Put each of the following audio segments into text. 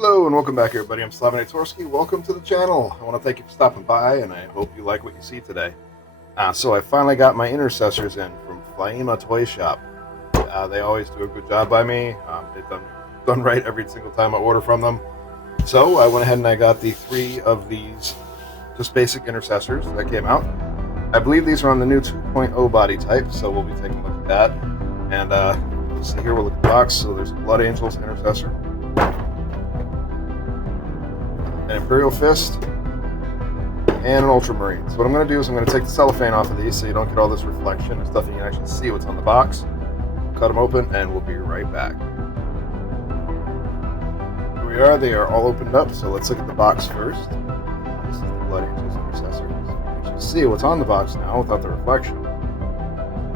Hello and welcome back everybody, I'm Slavinatorski. Welcome to the channel. I want to thank you for stopping by and I hope you like what you see today. So I finally got my intercessors in from Toy Shop. They always do a good job by me. They've done right every single time I order from them. So I went ahead and I got the 3 of these just basic intercessors that came out. I believe these are on the new 2.0 body type, so we'll be taking a look at that. And let's see here, we'll look at the box. So there's a Blood Angels intercessor, an Imperial Fist, and an Ultramarine. So what I'm going to do is I'm going to take the cellophane off of these so you don't get all this reflection and stuff and you can actually see what's on the box. Cut them open and we'll be right back. Here we are, they are all opened up, so let's look at the box first. This is the Blood Angels intercessor. So you can actually see what's on the box now without the reflection.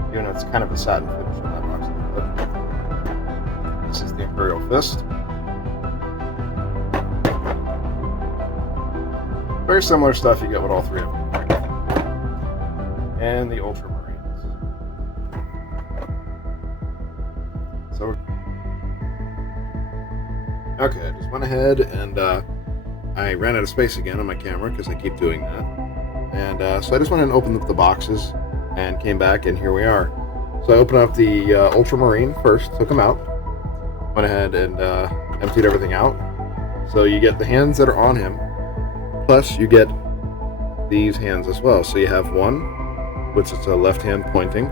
Even though it's kind of a satin finish on that box. This is the Imperial Fist. Very similar stuff you get with all 3 of them. And the Ultramarines. So, okay, I just went ahead and I ran out of space again on my camera because I keep doing that. And so I just went and opened up the boxes and came back, and here we are. So I opened up the Ultramarine first, took them out, went ahead and emptied everything out. So you get the hands that are on him, plus you get these hands as well. So you have one, which is a left hand pointing,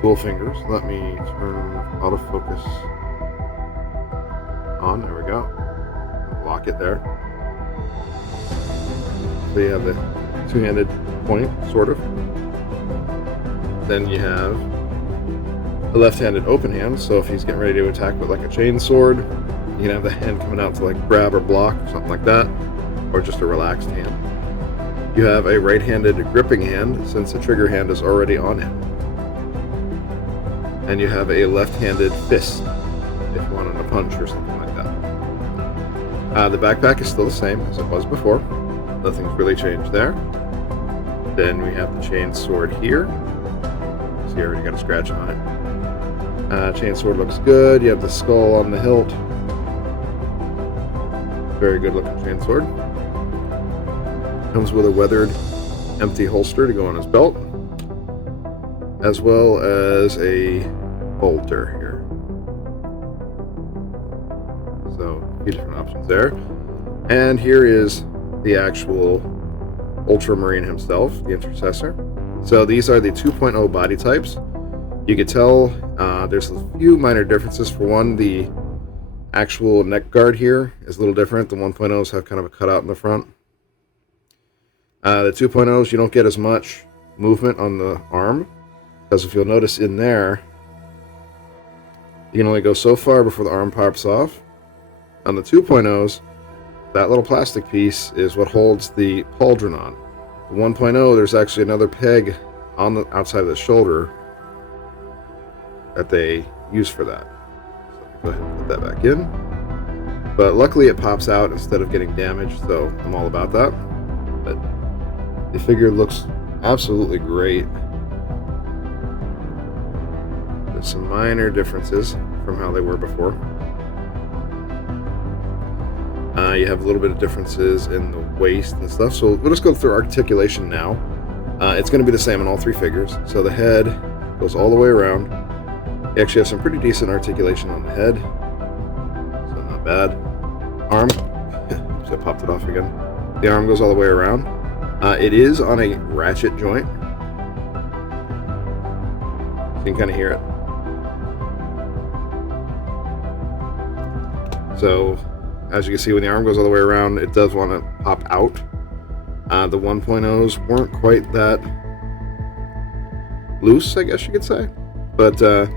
dual fingers. Let me turn autofocus on. There we go. Lock it there. So you have the 2-handed point, sort of. Then you have a left-handed open hand. So if he's getting ready to attack with like a chain sword, you can have the hand coming out to like grab or block or something like that, or just a relaxed hand. You have a right-handed gripping hand since the trigger hand is already on him. And you have a left-handed fist if you wanted to punch or something like that. The backpack is still the same as it was before. Nothing's really changed there. Then we have the chain sword here. See, I already got a scratch on it. Chain sword looks good. You have the skull on the hilt. Very good looking chain sword. Comes with a weathered empty holster to go on his belt, as well as a bolter here. So a few different options there. And here is the actual Ultramarine himself, the Intercessor. So these are the 2.0 body types. You can tell there's a few minor differences. For one, the actual neck guard here is a little different. The 1.0s have kind of a cutout in the front. The 2.0s, you don't get as much movement on the arm, because if you'll notice in there, you can only go so far before the arm pops off. On the 2.0s, that little plastic piece is what holds the pauldron on. The 1.0, there's actually another peg on the outside of the shoulder that they use for that. So go ahead and put that back in. But luckily it pops out instead of getting damaged, so I'm all about that. But the figure looks absolutely great. There's some minor differences from how they were before. You have a little bit of differences in the waist and stuff. So we'll just go through articulation now. It's going to be the same on all 3 figures. So the head goes all the way around. You actually have some pretty decent articulation on the head. So not bad. Arm. Oops, I popped it off again. The arm goes all the way around. It is on a ratchet joint. So you can kind of hear it. So, as you can see, when the arm goes all the way around, it does want to pop out. The 1.0s weren't quite that loose, I guess you could say. But I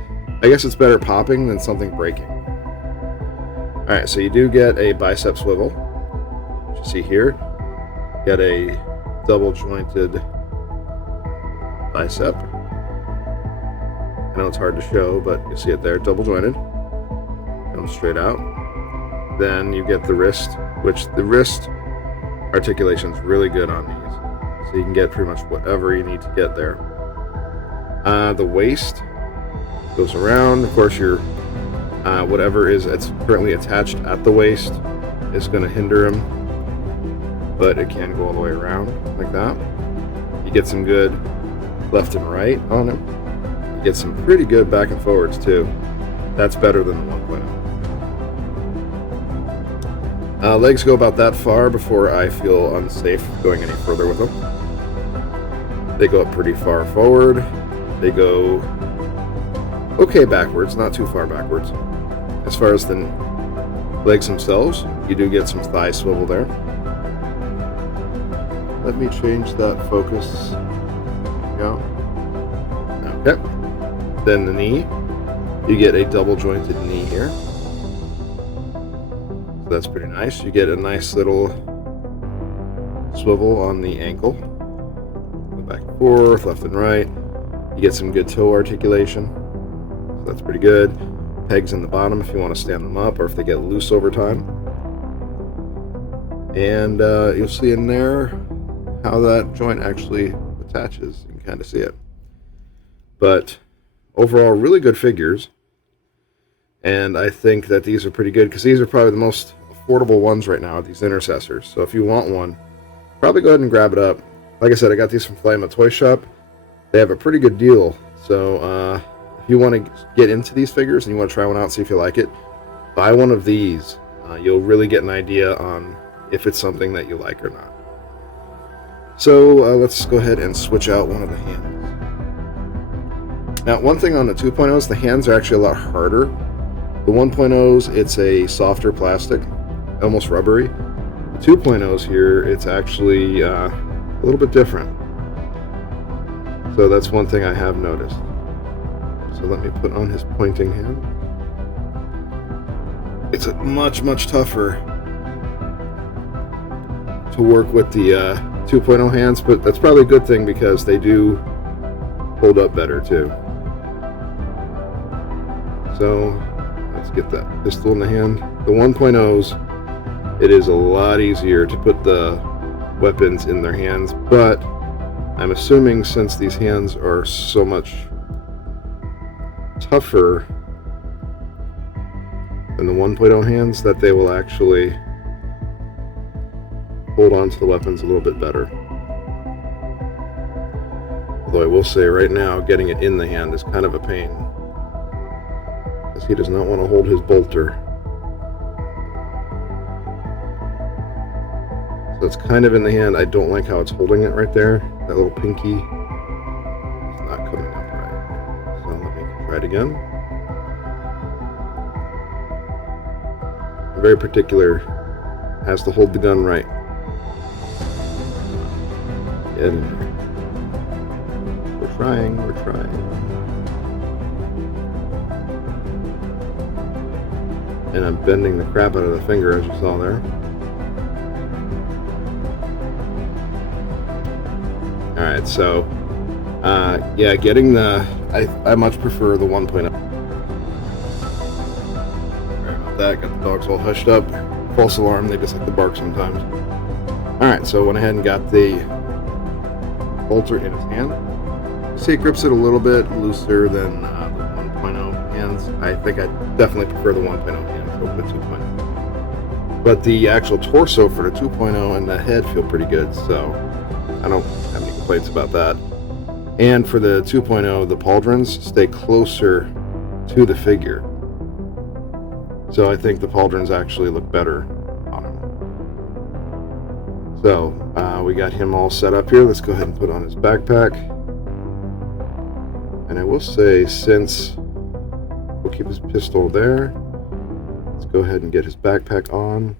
guess it's better popping than something breaking. Alright, so you do get a bicep swivel, which you see here. You get a double jointed bicep. I know it's hard to show, but you see it there, double jointed. Comes straight out. Then you get the wrist, which the wrist articulation is really good on these. So you can get pretty much whatever you need to get there. The waist goes around. Of course, your whatever is it's currently attached at the waist is going to hinder him, but it can go all the way around like that. You get some good left and right on him. You get some pretty good back and forwards too. That's better than the 1.0. Legs go about that far before I feel unsafe going any further with them. They go up pretty far forward. They go okay backwards, not too far backwards. As far as the legs themselves, you do get some thigh swivel there. Let me change that focus. Go. Okay. Then the knee. You get a double jointed knee here. So that's pretty nice. You get a nice little swivel on the ankle. Go back and forth, left and right. You get some good toe articulation. So that's pretty good. Pegs in the bottom if you want to stand them up or if they get loose over time. And you'll see in there how that joint actually attaches. You can kind of see it. But overall, really good figures. And I think that these are pretty good because these are probably the most affordable ones right now, these Intercessors. So if you want one, probably go ahead and grab it up. Like I said, I got these from Flama Toy Shop. They have a pretty good deal. So if you want to get into these figures and you want to try one out and see if you like it, buy one of these. You'll really get an idea on if it's something that you like or not. So let's go ahead and switch out one of the hands. Now, one thing on the 2.0s, the hands are actually a lot harder. The 1.0s, it's a softer plastic, almost rubbery. The 2.0s here, it's actually a little bit different. So that's one thing I have noticed. So let me put on his pointing hand. It's much, much tougher to work with the 2.0 hands, but that's probably a good thing because they do hold up better too. So let's get that pistol in the hand. The 1.0s, it is a lot easier to put the weapons in their hands, but I'm assuming since these hands are so much tougher than the 1.0 hands, that they will actually hold on to the weapons a little bit better. Although I will say right now, getting it in the hand is kind of a pain, because he does not want to hold his bolter. So it's kind of in the hand. I don't like how it's holding it right there. That little pinky is not coming up right. So let me try it again. I'm very particular. Has to hold the gun right. Get in there. We're trying. And I'm bending the crap out of the finger, as you saw there. Alright, so yeah, getting the I much prefer the 1.0. Sorry about that, got the dogs all hushed up. False alarm, they just like to bark sometimes. Alright, so went ahead and got the bolter in his hand. See, it grips it a little bit looser than the 1.0 hands. I think I definitely prefer the 1.0 hands over the 2.0. But the actual torso for the 2.0 and the head feel pretty good, so I don't have any complaints about that. And for the 2.0, the pauldrons stay closer to the figure. So I think the pauldrons actually look better on him. So we got him all set up here. Let's go ahead and put on his backpack. And I will say, since we'll keep his pistol there, let's go ahead and get his backpack on.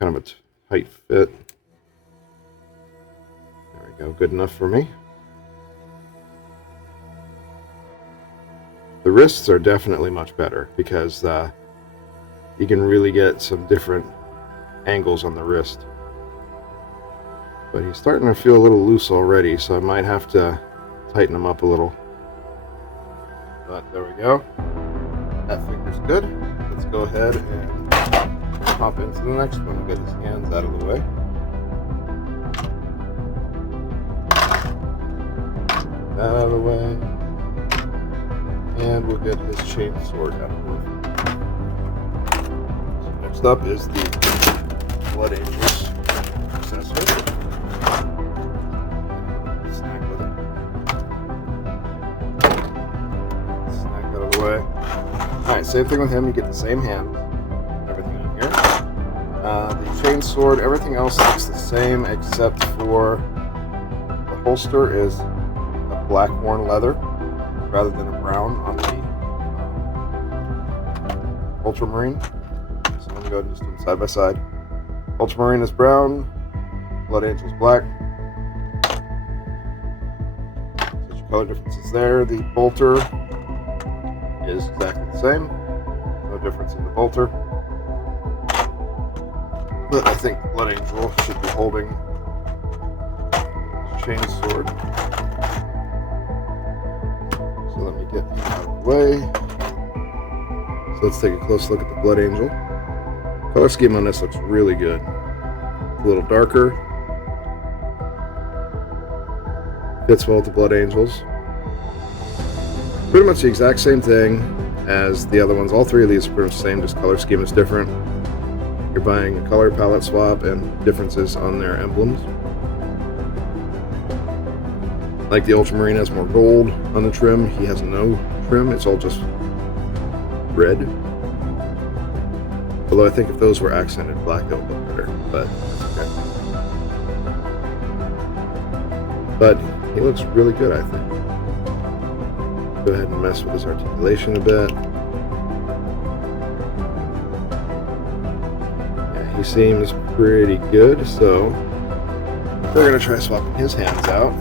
Kind of a tight fit. There we go, good enough for me. The wrists are definitely much better because you can really get some different angles on the wrist. But he's starting to feel a little loose already, so I might have to tighten him up a little. But there we go. That figure's good. Let's go ahead and hop into the next one and get his hands out of the way. That out of the way. And we'll get his chain sword out of the way. Next up is the Blood Angels Intercessor. Snack with it. Snack out of the way. Alright, same thing with him. You get the same hand. Everything in here. The chain sword, everything else looks the same except for the holster is a black worn leather rather than a brown on the Ultramarine. So let me go ahead and just do them side by side. Ultramarine is brown, Blood Angel's black. Such color differences there. The bolter is exactly the same. No difference in the bolter. But I think Blood Angel should be holding his chain sword. So let me get him out of the way. So let's take a close look at the Blood Angel. Color scheme on this looks really good. A little darker. Fits well with the Blood Angels. Pretty much the exact same thing as the other ones. All three of these are pretty much the same, just color scheme is different. You're buying a color palette swap and differences on their emblems. Like the Ultramarine has more gold on the trim. He has no trim. It's all just red. Although I think if those were accented black, it would look better. But that's okay. But he looks really good, I think. Go ahead and mess with his articulation a bit. Yeah, he seems pretty good, so we're going to try swapping his hands out.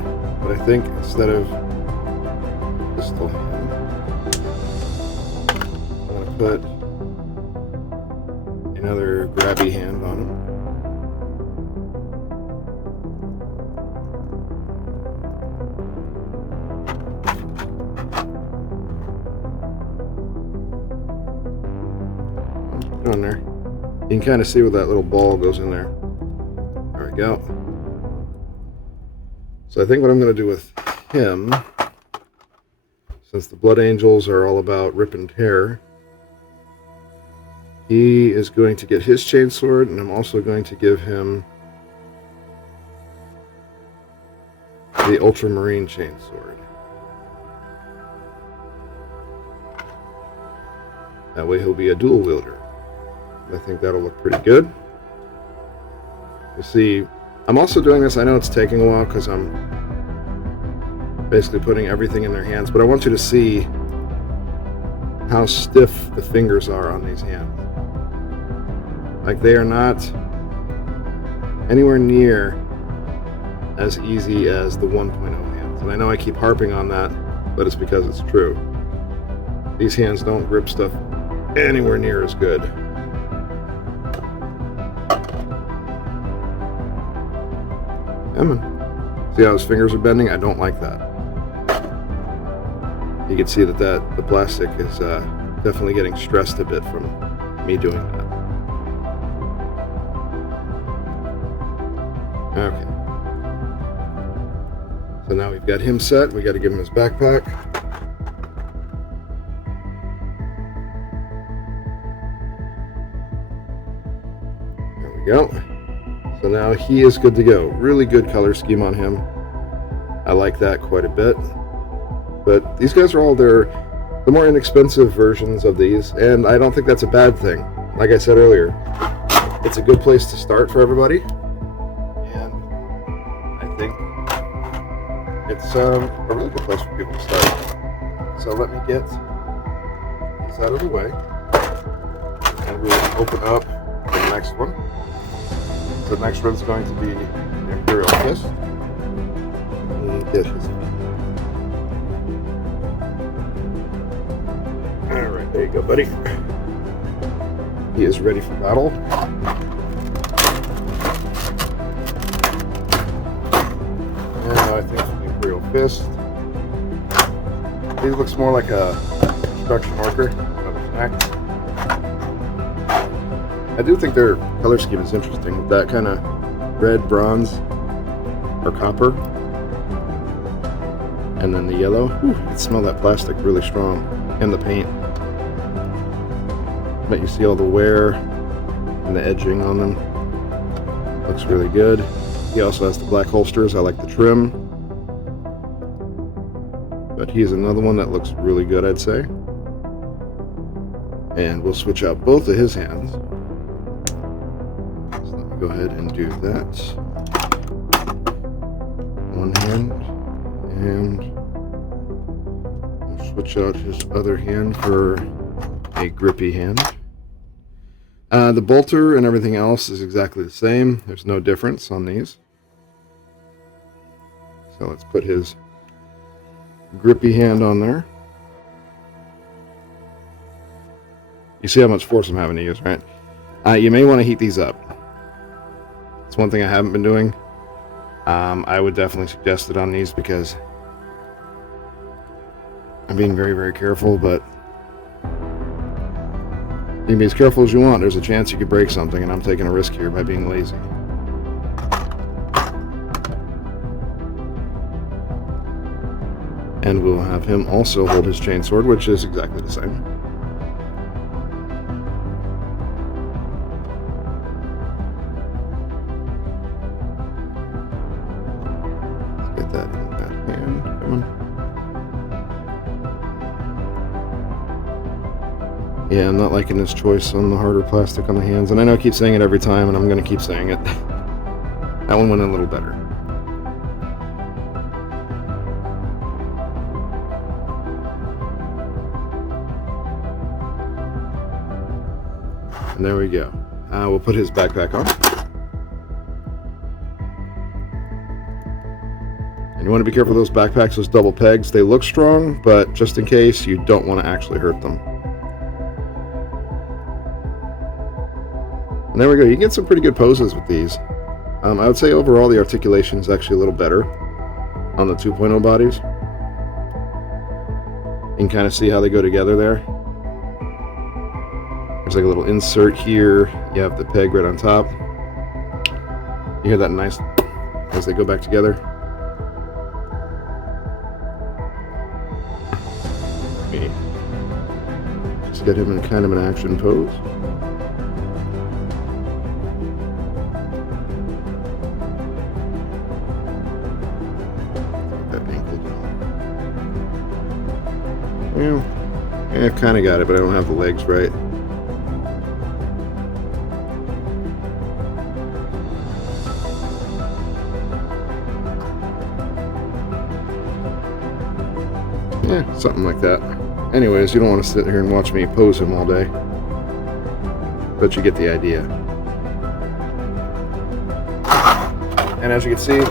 But I think instead of pistol hand, I'm going to put another grabby hand on him. On there. You can kind of see where that little ball goes in there. There we go. So I think what I'm going to do with him, since the Blood Angels are all about rip and tear, he is going to get his chainsword, and I'm also going to give him the Ultramarine chainsword. That way he'll be a dual wielder. I think that'll look pretty good. You see, I'm also doing this, I know it's taking a while because I'm basically putting everything in their hands, but I want you to see how stiff the fingers are on these hands. Like, they are not anywhere near as easy as the 1.0 hands. And I know I keep harping on that, but it's because it's true. These hands don't grip stuff anywhere near as good. Come on. See how his fingers are bending? I don't like that. You can see that the plastic is definitely getting stressed a bit from me doing that. Okay. So now we've got him set. We got to give him his backpack. There we go. So now he is good to go. Really good color scheme on him. I like that quite a bit. But these guys are all the more inexpensive versions of these, and I don't think that's a bad thing. Like I said earlier, it's a good place to start for everybody, and I think it's a really good place for people to start. So let me get these out of the way, and we'll open up the next one. The next one's going to be the Imperial Fists. Get his. Alright, there you go, buddy. He is ready for battle. And now I think it's the Imperial Fist. He looks more like a construction worker. Another snack. I do think their color scheme is interesting. That kind of red, bronze, or copper. And then the yellow. Whew, you can smell that plastic really strong. And the paint. But you see all the wear and the edging on them. Looks really good. He also has the black holsters. I like the trim. But he's another one that looks really good, I'd say. And we'll switch out both of his hands. So let me go ahead and do that. One hand, and we'll switch out his other hand for a grippy hand. The bolter and everything else is exactly the same. There's no difference on these. So let's put his grippy hand on there. You see how much force I'm having to use, right? You may want to heat these up. It's one thing I haven't been doing. I would definitely suggest it on these because I'm being very, very careful, but you can be as careful as you want. There's a chance you could break something, and I'm taking a risk here by being lazy. And we'll have him also hold his chainsword, which is exactly the same. Let's get that in that hand. Come on. Yeah, I'm not liking this choice on the harder plastic on the hands, and I know I keep saying it every time, and I'm going to keep saying it. That one went a little better. And there we go. We'll put his backpack on. And you want to be careful with those backpacks, those double pegs. They look strong, but just in case, you don't want to actually hurt them. And there we go. You can get some pretty good poses with these. I would say overall the articulation is actually a little better on the 2.0 bodies. You can kind of see how they go together there. There's like a little insert here. You have the peg right on top. You hear that nice as they go back together. Let me just get him in kind of an action pose. Well, I've kind of got it, but I don't have the legs right. Yeah, something like that. Anyways, you don't want to sit here and watch me pose him all day. But you get the idea. And as you can see,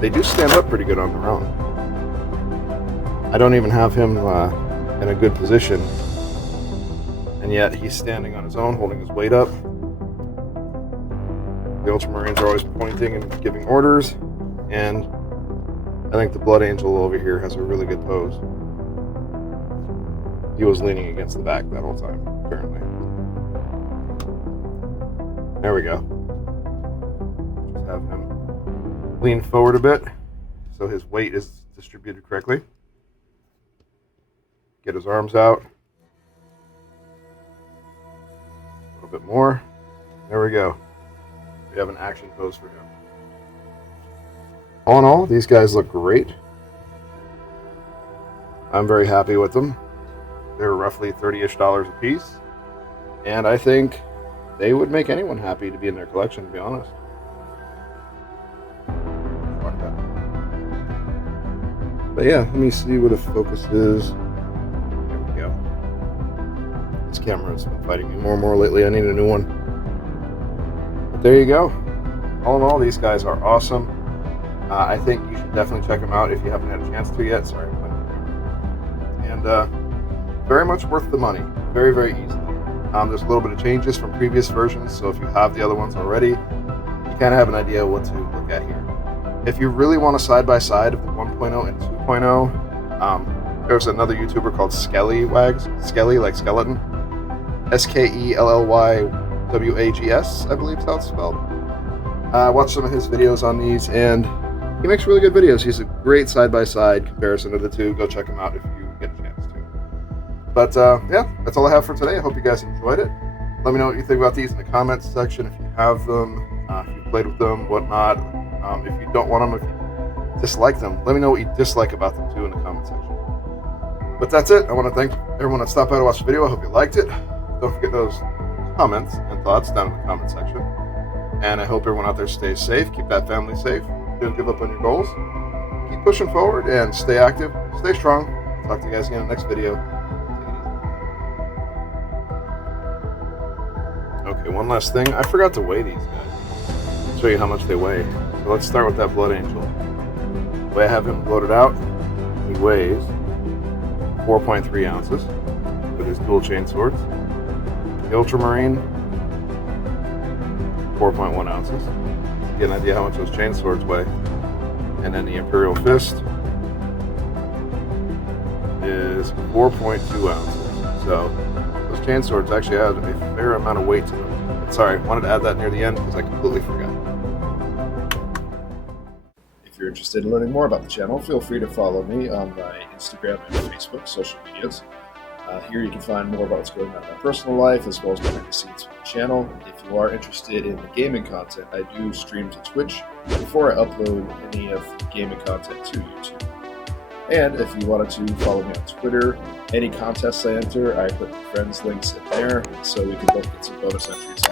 they do stand up pretty good on their own. I don't even have him in a good position, and yet he's standing on his own, holding his weight up. The Ultramarines are always pointing and giving orders, and I think the Blood Angel over here has a really good pose. He was leaning against the back that whole time, apparently. There we go. Just have him lean forward a bit so his weight is distributed correctly. Get his arms out. A little bit more. There we go. We have an action pose for him. All in all, these guys look great. I'm very happy with them. They're roughly $30-ish a piece. And I think they would make anyone happy to be in their collection, to be honest. Like that. But yeah, let me see what the focus is. This camera's been fighting me more and more lately. I need a new one. But there you go. All in all, these guys are awesome. I think you should definitely check them out if you haven't had a chance to yet. Sorry. And very much worth the money. Very, very easily. There's a little bit of changes from previous versions, so if you have the other ones already, you kind of have an idea what to look at here. If you really want a side-by-side of the 1.0 and 2.0, there's another YouTuber called Skellywags. Skelly, like skeleton. SKELLYWAGS, I believe is how it's spelled. I watched some of his videos on these, and he makes really good videos. He's a great side-by-side comparison of the two. Go check him out if you get a chance to. But yeah, that's all I have for today. I hope you guys enjoyed it. Let me know what you think about these in the comments section. If you have them, if you played with them, whatnot. If you don't want them, if you dislike them, let me know what you dislike about them too in the comment section. But that's it. I want to thank everyone that stopped by to watch the video. I hope you liked it. Don't forget those comments and thoughts down in the comment section. And I hope everyone out there stays safe. Keep that family safe. Don't give up on your goals. Keep pushing forward and stay active. Stay strong. Talk to you guys again in the next video. Okay, one last thing. I forgot to weigh these guys. I'll show you how much they weigh. So let's start with that Blood Angel. The way I have him loaded out, he weighs 4.3 ounces with his dual chain swords. The Ultramarine, 4.1 ounces. Get an idea how much those chain swords weigh. And then the Imperial Fist is 4.2 ounces. So those chain swords actually add a fair amount of weight to them. But sorry, I wanted to add that near the end because I completely forgot. If you're interested in learning more about the channel, feel free to follow me on my Instagram and Facebook social medias. Here you can find more about what's going on in my personal life as well as behind the scenes for the channel. If you are interested in the gaming content, I do stream to Twitch before I upload any of the gaming content to YouTube. And if you wanted to follow me on Twitter, any contests I enter, I put friends links in there so we can both get some bonus entries.